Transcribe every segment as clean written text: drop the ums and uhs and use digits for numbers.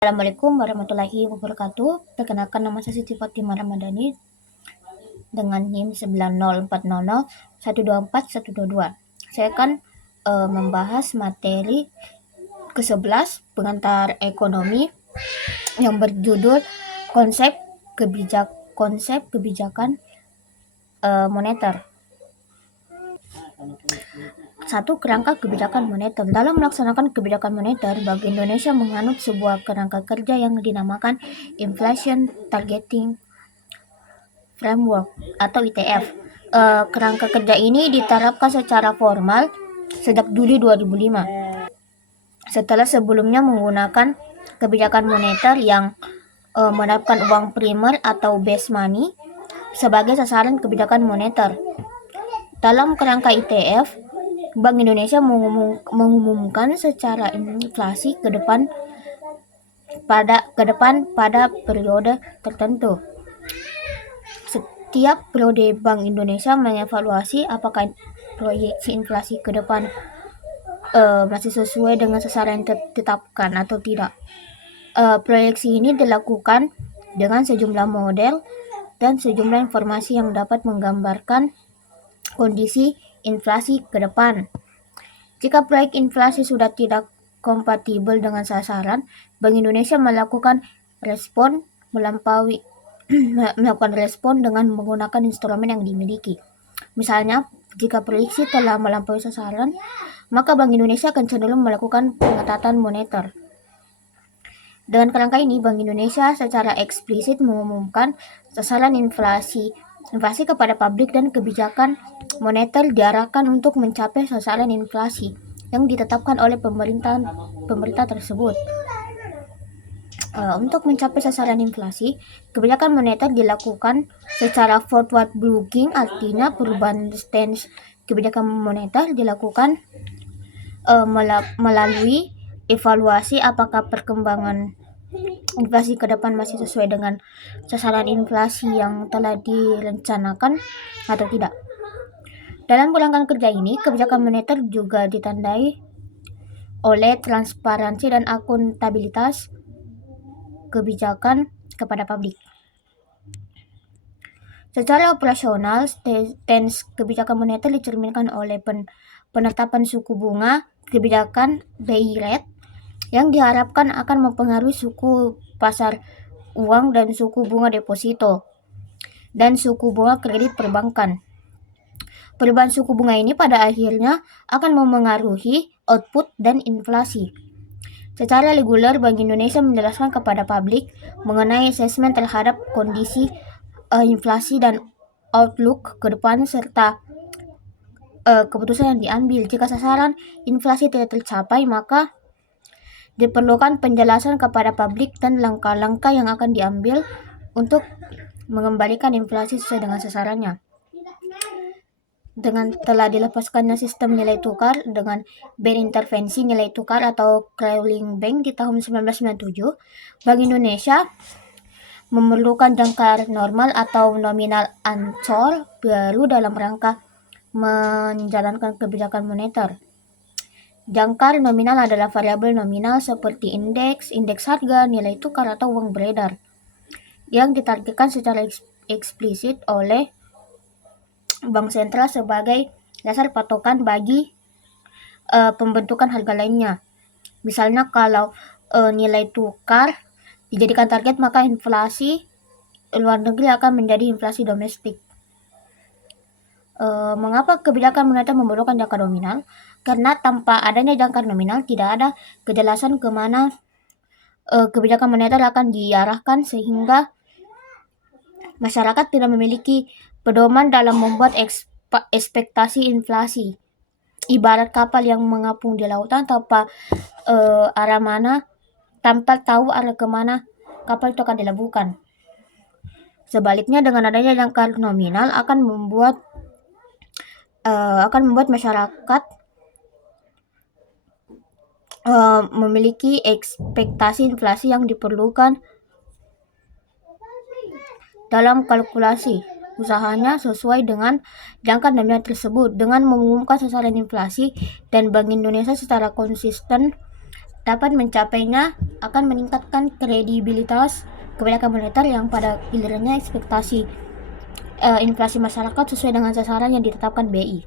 Assalamualaikum warahmatullahi wabarakatuh. Perkenalkan, nama saya Siti Fatimah Ramadhani dengan NIM 90400124122. Saya akan membahas materi ke-11 pengantar ekonomi yang berjudul konsep kebijakan moneter. 1. Kerangka kebijakan moneter. Dalam melaksanakan kebijakan moneter, Bank Indonesia menganut sebuah kerangka kerja yang dinamakan Inflation Targeting Framework atau ITF. Kerangka kerja ini diterapkan secara formal sejak Juli 2005. Setelah sebelumnya menggunakan kebijakan moneter yang menerapkan uang primer atau base money sebagai sasaran kebijakan moneter. Dalam kerangka ITF, Bank Indonesia mengumumkan secara inflasi ke depan pada periode tertentu. Setiap periode Bank Indonesia mengevaluasi apakah proyeksi inflasi ke depan masih sesuai dengan sasaran yang ditetapkan atau tidak. Proyeksi ini dilakukan dengan sejumlah model dan sejumlah informasi yang dapat menggambarkan kondisi inflasi ke depan. Jika proyek inflasi sudah tidak kompatibel dengan sasaran, Bank Indonesia melakukan respon dengan menggunakan instrumen yang dimiliki. Misalnya, jika proyeksi telah melampaui sasaran, maka Bank Indonesia akan cenderung melakukan pengetatan moneter. Dengan kerangka ini, Bank Indonesia secara eksplisit mengumumkan sasaran inflasi kepada publik dan kebijakan moneter diarahkan untuk mencapai sasaran inflasi yang ditetapkan oleh pemerintah tersebut. Untuk mencapai sasaran inflasi, kebijakan moneter dilakukan secara forward-looking, artinya perubahan stance kebijakan moneter dilakukan melalui evaluasi apakah perkembangan inflasi ke depan masih sesuai dengan sasaran inflasi yang telah direncanakan atau tidak. Dalam kerangka kerja ini, kebijakan moneter juga ditandai oleh transparansi dan akuntabilitas kebijakan kepada publik. Secara operasional, stance kebijakan moneter dicerminkan oleh penetapan suku bunga kebijakan BI rate yang diharapkan akan mempengaruhi suku pasar uang dan suku bunga deposito dan suku bunga kredit perbankan. Perubahan suku bunga ini pada akhirnya akan memengaruhi output dan inflasi. Secara reguler, Bank Indonesia menjelaskan kepada publik mengenai asesmen terhadap kondisi inflasi dan outlook ke depan serta keputusan yang diambil. Jika sasaran inflasi tidak tercapai, maka diperlukan penjelasan kepada publik dan langkah-langkah yang akan diambil untuk mengembalikan inflasi sesuai dengan sasarannya. Dengan telah dilepaskannya sistem nilai tukar dengan berintervensi nilai tukar atau crawling bank di tahun 1997, Bank Indonesia memerlukan jangkar normal atau nominal ancol baru dalam rangka menjalankan kebijakan moneter. Jangkar nominal adalah variabel nominal seperti indeks harga, nilai tukar atau uang beredar yang ditargetkan secara eksplisit oleh Bank Sentral sebagai dasar patokan bagi pembentukan harga lainnya. Misalnya kalau nilai tukar dijadikan target, maka inflasi luar negeri akan menjadi inflasi domestik. Mengapa kebijakan moneter memerlukan jangkar nominal? Karena tanpa adanya jangkar nominal tidak ada kejelasan kemana kebijakan moneter akan diarahkan, sehingga masyarakat tidak memiliki pedoman dalam membuat ekspektasi inflasi. Ibarat kapal yang mengapung di lautan tanpa tahu arah kemana kapal itu akan dilabuhkan. Sebaliknya, dengan adanya jangkar nominal akan membuat masyarakat memiliki ekspektasi inflasi yang diperlukan dalam kalkulasi usahanya sesuai dengan jangkar nominal tersebut. Dengan mengumumkan sasaran inflasi dan Bank Indonesia secara konsisten dapat mencapainya akan meningkatkan kredibilitas kebijakan moneter yang pada gilirannya ekspektasi inflasi masyarakat sesuai dengan sasaran yang ditetapkan BI.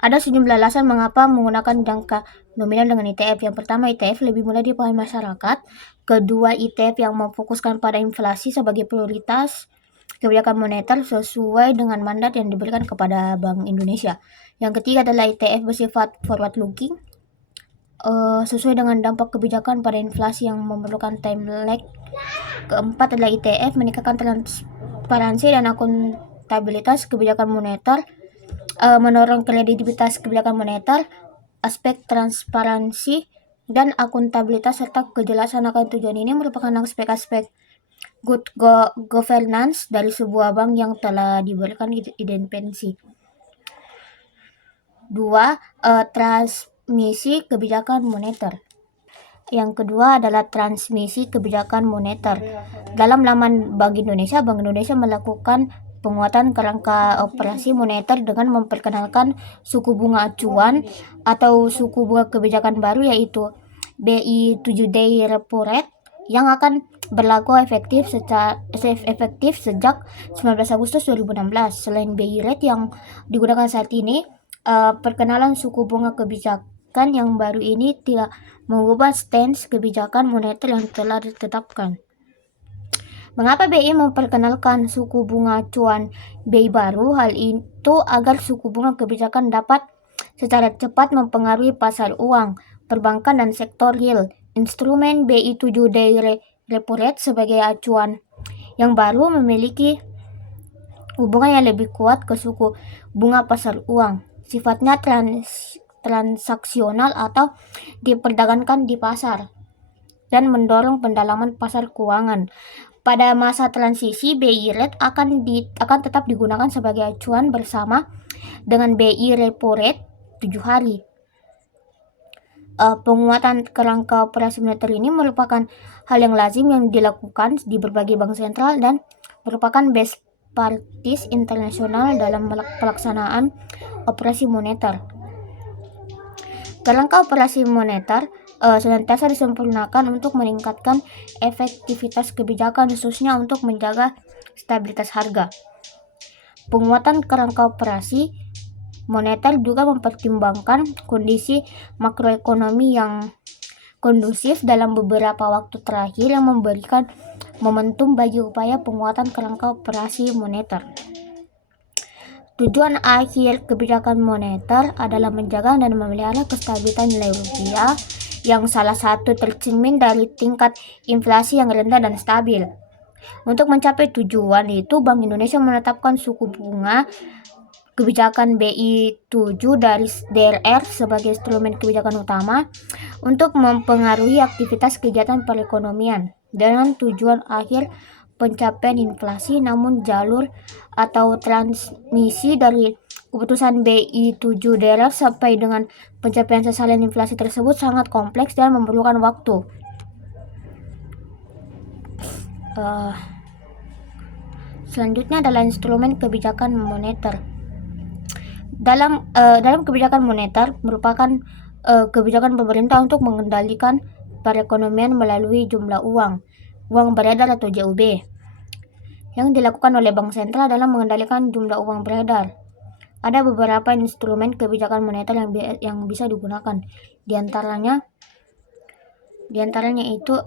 Ada sejumlah alasan mengapa menggunakan jangka nominal dengan ITF. Yang pertama, ITF lebih mudah dipahami masyarakat. Kedua, ITF yang memfokuskan pada inflasi sebagai prioritas kebijakan moneter sesuai dengan mandat yang diberikan kepada Bank Indonesia. Yang ketiga adalah ITF bersifat forward looking, sesuai dengan dampak kebijakan pada inflasi yang memerlukan time lag. Keempat adalah ITF meningkatkan transparansi dan akuntabilitas kebijakan moneter, mendorong kredibilitas kebijakan moneter. Aspek transparansi dan akuntabilitas serta kejelasan akan tujuan ini merupakan aspek-aspek good governance dari sebuah bank yang telah diberikan independensi. 2. Transmisi kebijakan moneter. Yang kedua adalah transmisi kebijakan moneter. Dalam laman Bank Indonesia melakukan penguatan kerangka operasi moneter dengan memperkenalkan suku bunga acuan atau suku bunga kebijakan baru, yaitu BI 7-day repo rate yang akan berlaku efektif sejak 19 Agustus 2016. Selain BI rate yang digunakan saat ini, perkenalan suku bunga kebijakan yang baru ini tidak mengubah stance kebijakan moneter yang telah ditetapkan. Mengapa BI memperkenalkan suku bunga acuan BI baru? Hal itu agar suku bunga kebijakan dapat secara cepat mempengaruhi pasar uang, perbankan, dan sektor real. Instrumen BI 7-day repo rate sebagai acuan yang baru memiliki hubungan yang lebih kuat ke suku bunga pasar uang. Sifatnya transaksional atau diperdagangkan di pasar dan mendorong pendalaman pasar keuangan. Pada masa transisi, BI rate akan tetap digunakan sebagai acuan bersama dengan BI repo rate 7 hari. Penguatan kerangka operasi moneter ini merupakan hal yang lazim yang dilakukan di berbagai bank sentral dan merupakan best practice internasional dalam pelaksanaan operasi moneter. Kerangka operasi moneter senantiasa disempurnakan untuk meningkatkan efektivitas kebijakan, khususnya untuk menjaga stabilitas harga. Penguatan kerangka operasi moneter juga mempertimbangkan kondisi makroekonomi yang kondusif dalam beberapa waktu terakhir yang memberikan momentum bagi upaya penguatan kerangka operasi moneter. Tujuan akhir kebijakan moneter adalah menjaga dan memelihara kestabilan nilai rupiah yang salah satu tercermin dari tingkat inflasi yang rendah dan stabil. Untuk mencapai tujuan itu, Bank Indonesia menetapkan suku bunga kebijakan BI 7 dari DRR sebagai instrumen kebijakan utama untuk mempengaruhi aktivitas kegiatan perekonomian dengan tujuan akhir pencapaian inflasi. Namun jalur atau transmisi dari keputusan BI 7 DRR sampai dengan pencapaian sasaran inflasi tersebut sangat kompleks dan memerlukan waktu. Selanjutnya adalah instrumen kebijakan moneter. Dalam kebijakan moneter merupakan kebijakan pemerintah untuk mengendalikan perekonomian melalui jumlah uang beredar atau JUB. Yang dilakukan oleh bank sentral dalam mengendalikan jumlah uang beredar. Ada beberapa instrumen kebijakan moneter yang bisa digunakan. Di antaranya itu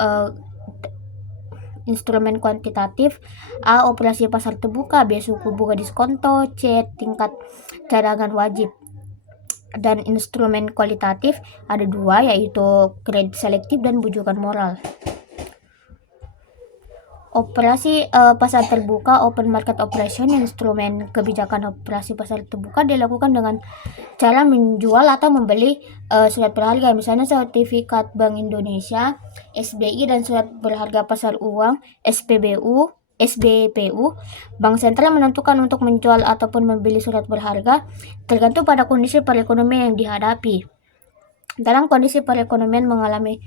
instrumen kuantitatif, A. Operasi pasar terbuka, B. Suku bunga diskonto, C. Tingkat cadangan wajib. Dan instrumen kualitatif ada 2, yaitu kredit selektif dan bujukan moral. Operasi pasar terbuka, open market operation. Instrumen kebijakan operasi pasar terbuka dilakukan dengan cara menjual atau membeli surat berharga, misalnya sertifikat Bank Indonesia SBI dan surat berharga pasar uang SPBU. Bank sentral menentukan untuk menjual ataupun membeli surat berharga tergantung pada kondisi perekonomian yang dihadapi. Dalam kondisi perekonomian mengalami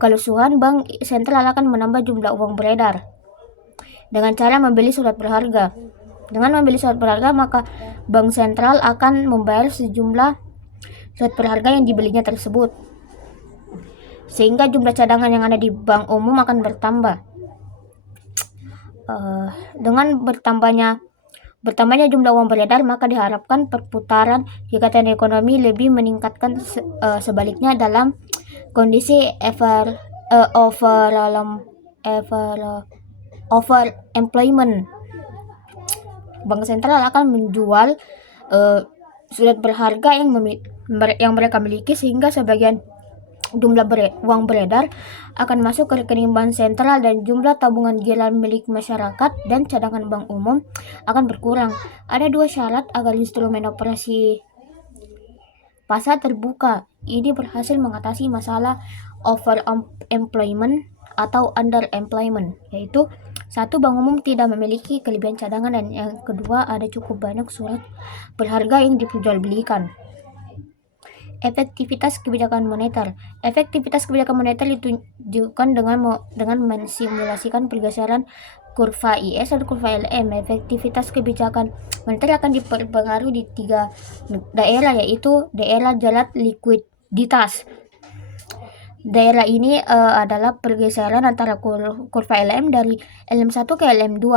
kelusuan, bank sentral akan menambah jumlah uang beredar dengan cara membeli surat berharga. Dengan membeli surat berharga, maka bank sentral akan membayar sejumlah surat berharga yang dibelinya tersebut, sehingga jumlah cadangan yang ada di bank umum akan bertambah. Dengan bertambahnya jumlah uang beredar, maka diharapkan perputaran kegiatan ekonomi lebih meningkatkan. Sebaliknya, dalam kondisi over employment, bank sentral akan menjual surat berharga yang mereka miliki, sehingga sebagian jumlah uang beredar akan masuk ke rekening bank sentral dan jumlah tabungan giliran milik masyarakat dan cadangan bank umum akan berkurang. Ada 2 syarat agar instrumen operasi pasar terbuka ini berhasil mengatasi masalah over employment atau under employment, yaitu 1. Bank umum tidak memiliki kelebihan cadangan, dan yang kedua, ada cukup banyak surat berharga yang diperjualbelikan. Efektivitas kebijakan moneter. Efektivitas kebijakan moneter ditunjukkan dengan mensimulasikan pergeseran kurva IS dan kurva LM. Efektivitas kebijakan moneter akan dipengaruhi di 3 daerah, yaitu daerah jalan likuiditas. Daerah ini adalah pergeseran antara kurva LM dari LM1 ke LM2.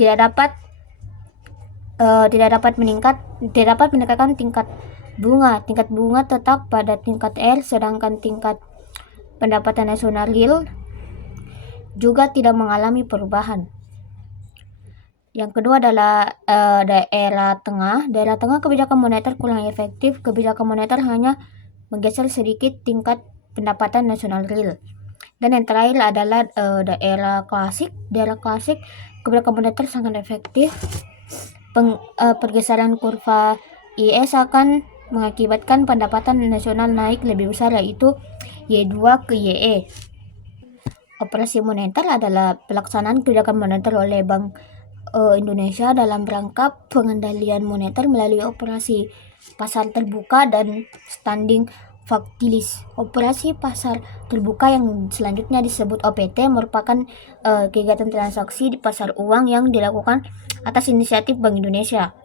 Tidak dapat meningkatkan tingkat bunga. Tingkat bunga tetap pada tingkat R, sedangkan tingkat pendapatan nasional real juga tidak mengalami perubahan. Yang kedua adalah daerah tengah. Daerah tengah kebijakan moneter kurang efektif. Kebijakan moneter hanya menggeser sedikit tingkat pendapatan nasional real. Dan yang terakhir adalah daerah klasik. Daerah klasik kebijakan moneter sangat efektif. Pergeseran kurva IS akan mengakibatkan pendapatan nasional naik lebih besar, yaitu Y2 ke YE. Operasi moneter adalah pelaksanaan kebijakan moneter oleh Bank Indonesia dalam rangka pengendalian moneter melalui operasi pasar terbuka dan standing factilis. Operasi pasar terbuka yang selanjutnya disebut OPT merupakan kegiatan transaksi di pasar uang yang dilakukan atas inisiatif Bank Indonesia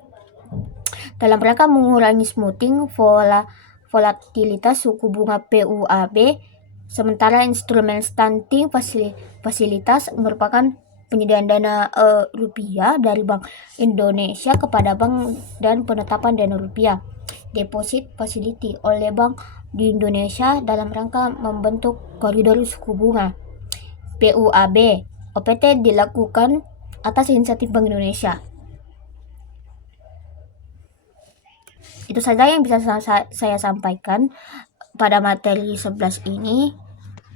dalam rangka mengurangi smoothing volatilitas suku bunga PUAB. Sementara instrumen standing fasilitas merupakan penyediaan dana rupiah dari Bank Indonesia kepada bank dan penetapan dana rupiah deposit facility oleh Bank di Indonesia dalam rangka membentuk koridor suku bunga PUAB. OPT dilakukan atas inisiatif Bank Indonesia. Itu saja yang bisa saya sampaikan pada materi 11 ini.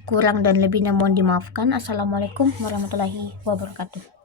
Kurang dan lebihnya mohon dimaafkan. Assalamualaikum warahmatullahi wabarakatuh.